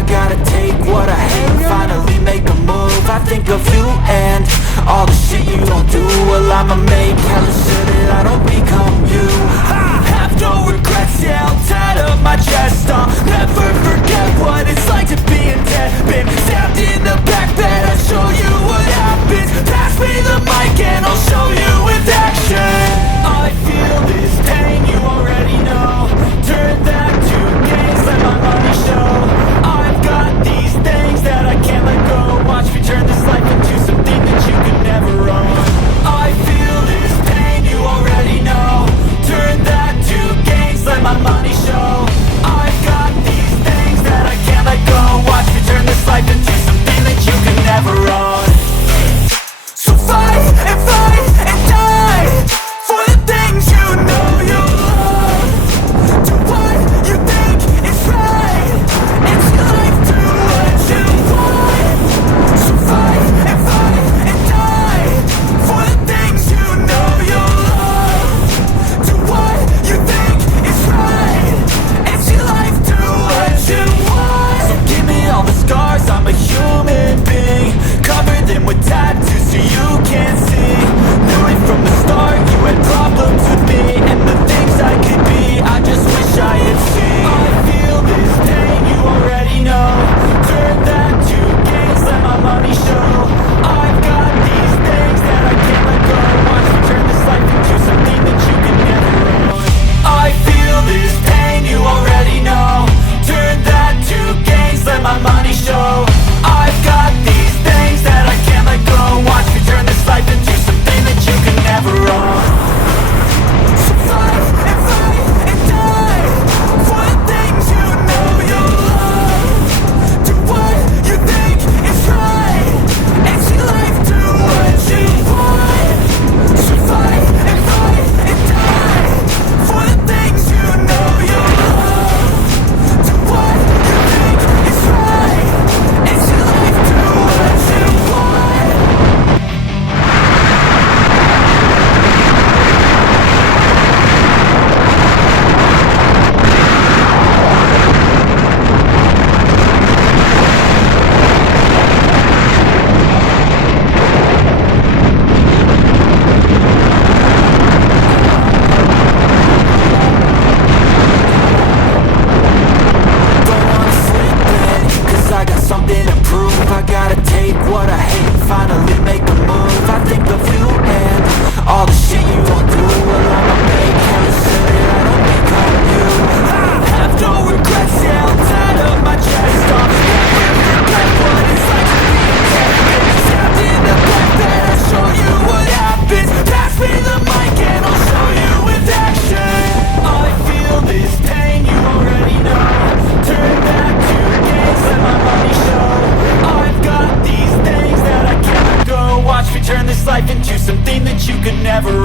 I gotta take what I hate, finally make a move. I think of you and all the shit you don't do. Well, I'ma make hella sure that I don't become you. I have no regrets, yeah, I'll tie up my chest. I'll never forget